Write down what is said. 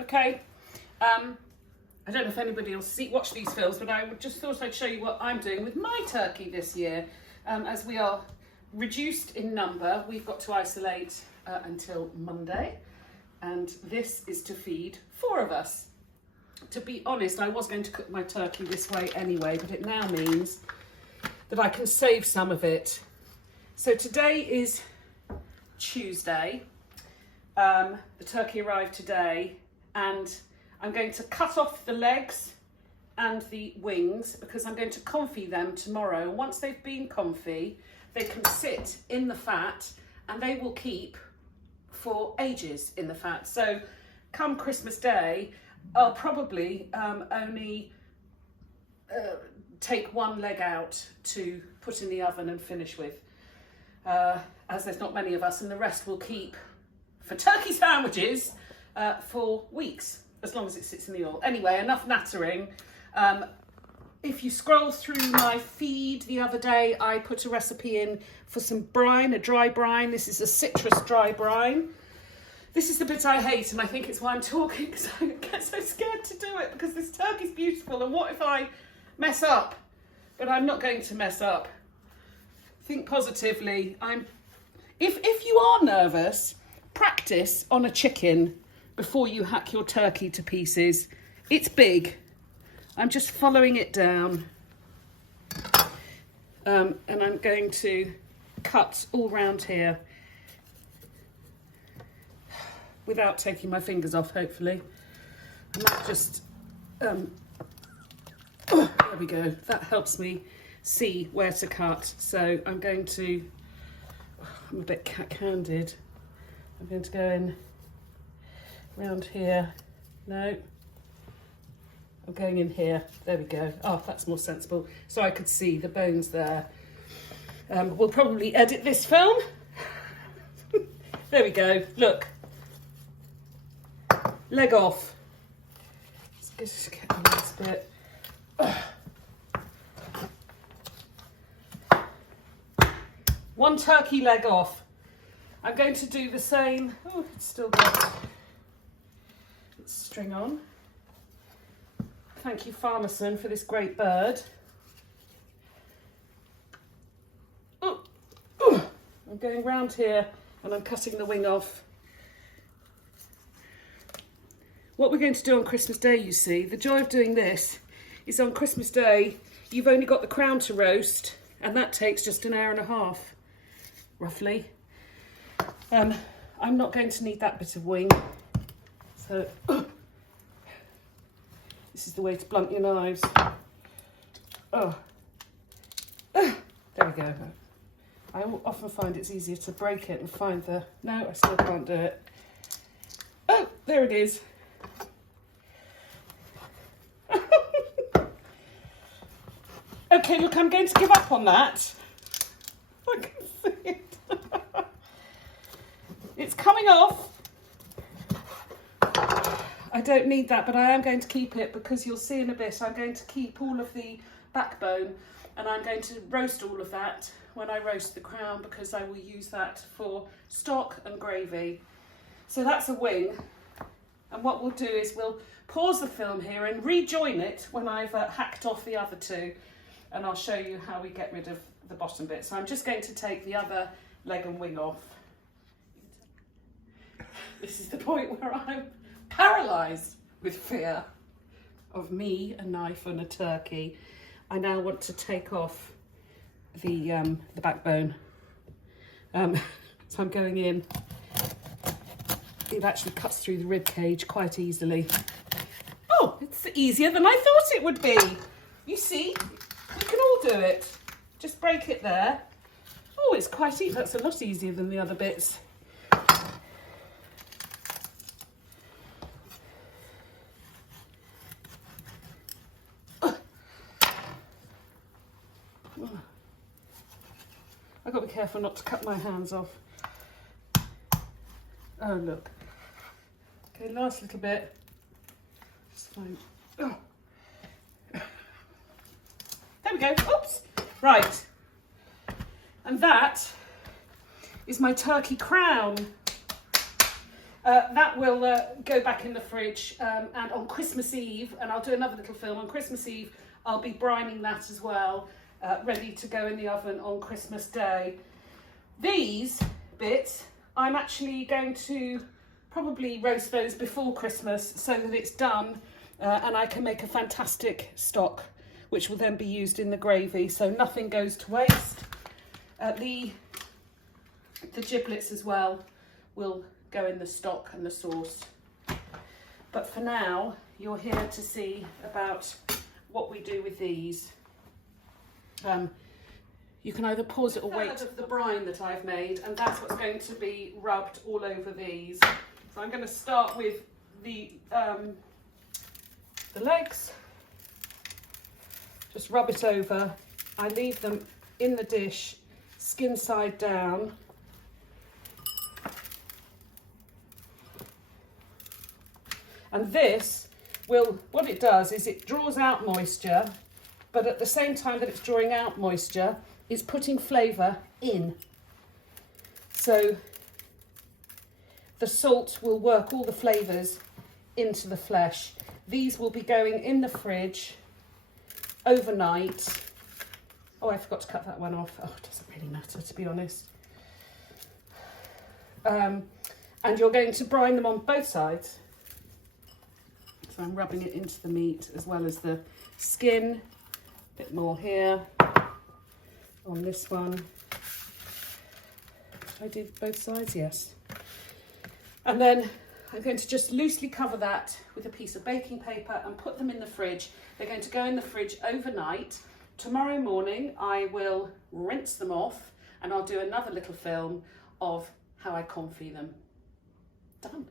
Okay. I don't know if anybody will watch these films, but I just thought I'd show you what I'm doing with my turkey this year. As we are reduced in number, we've got to isolate until Monday, and this is to feed 4 of us. To be honest, I was going to cook my turkey this way anyway, but it now means that I can save some of it. So today is Tuesday. The turkey arrived today, and I'm going to cut off the legs and the wings because I'm going to confit them tomorrow. Once they've been confit, they can sit in the fat and they will keep for ages in the fat. So come Christmas Day, I'll probably only take one leg out to put in the oven and finish with, as there's not many of us, and the rest will keep for turkey sandwiches for weeks, as long as it sits in the oil. Anyway, enough nattering. If you scroll through my feed the other day, I put a recipe in for some brine, a dry brine. This is a citrus dry brine. This is the bit I hate, and I think it's why I'm talking, because I get so scared to do it, because this turkey's beautiful, and what if I mess up? But I'm not going to mess up. Think positively. If you are nervous, practice on a chicken before you hack your turkey to pieces. It's big. I'm just following it down. And I'm going to cut all round here without taking my fingers off, hopefully. And that just, there we go. That helps me see where to cut. So I'm going to, I'm a bit cack-handed. I'm going to go in round here. No, I'm going in here. There we go. Oh, that's more sensible. So I could see the bones there. We'll probably edit this film. There we go. Look. Leg off. Let's just get on this bit. One turkey leg off. I'm going to do the same. Oh, it's still got its string on. Thank you, Farmerson, for this great bird. I'm going round here and I'm cutting the wing off. What we're going to do on Christmas Day, you see, the joy of doing this is on Christmas Day, you've only got the crown to roast, and that takes just an hour and a half, roughly. I'm not going to need that bit of wing. So, this is the way to blunt your knives. There we go. I often find it's easier to break it and find the... No, I still can't do it. Oh, there it is. Okay, look, I'm going to give up on that. I can see it. It's coming off. I don't need that, but I am going to keep it because you'll see in a bit, I'm going to keep all of the backbone and I'm going to roast all of that when I roast the crown because I will use that for stock and gravy. So that's a wing. And what we'll do is we'll pause the film here and rejoin it when I've hacked off the other two. And I'll show you how we get rid of the bottom bit. So I'm just going to take the other leg and wing off. This is the point where I'm paralysed with fear of me, a knife and a turkey. I now want to take off the backbone. So I'm going in. It actually cuts through the rib cage quite easily. Oh, it's easier than I thought it would be. You see? You can all do it. Just break it there. Oh, it's quite easy. That's a lot easier than the other bits. I've got to be careful not to cut my hands off. Oh, look. Okay, last little bit. Just fine. Oh. There we go. Oops. Right. And that is my turkey crown. That will go back in the fridge, and on Christmas Eve, and I'll do another little film on Christmas Eve, I'll be brining that as well, ready to go in the oven on Christmas Day. These bits, I'm actually going to probably roast those before Christmas so that it's done, and I can make a fantastic stock which will then be used in the gravy, so nothing goes to waste. The giblets as well will go in the stock and the sauce. But for now, you're here to see about what we do with these. You can either pause it or wait. Of the brine that I've made, and that's what's going to be rubbed all over these. So I'm going to start with the legs. Just rub it over. I leave them in the dish, skin side down. And this will, what it does is it draws out moisture, but at the same time that it's drawing out moisture, it's putting flavour in. So the salt will work all the flavours into the flesh. These will be going in the fridge overnight. Oh, I forgot to cut that one off. Oh, it doesn't really matter, to be honest. And you're going to brine them on both sides. So I'm rubbing it into the meat as well as the skin. A bit more here on this one. Did I do both sides? Yes. And then I'm going to just loosely cover that with a piece of baking paper and put them in the fridge. They're going to go in the fridge overnight. Tomorrow morning I will rinse them off and I'll do another little film of how I confit them. Done.